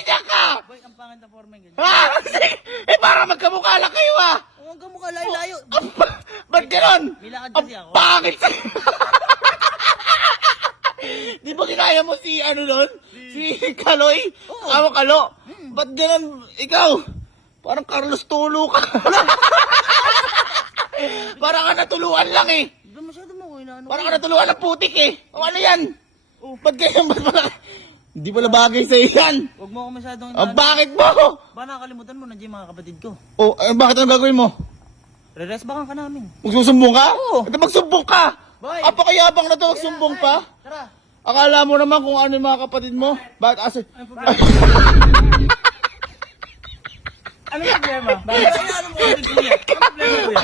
ganyan ka? Boy, ang pangit na forma yung ganyan. Ha? Eh, para magkamukha lang kayo ah. Huwag ka mukha layo-layo. Ba't ganon? May lakad Ang kasi ako. pangit sa'yo. Di ba ginaya mo si ano nun? Si Kaloy? Oo. Ako Kalo? Ba't ganon? Ikaw? Parang Carlos Tulo ka. Parang ka natuluan lang eh. Di ba masyado mo ko inaano? Parang ka natuluan ng putik eh. O ano yan? Oh. Ba't ganyan? Ba't pala? Hindi pala bagay sa'yo yan. Huwag mo ako masyadong Ang inaano. bakit mo? Ba nakakalimutan mo, nandiyan yung mga kapatid ko. O, bakit ang gagawin mo? Re-rest bakan ka namin. Magsusumbong ka? Oo. Ito magsumbong ka! Boy! Apakayabang na to, magsumbong pa? Tara. Akala mo naman kung ano yung mga kapatid mo? Bakit asa? Ano problema? Ano problema? Bakit? Ano mo kapatid ko yan? Ano problema ko yan?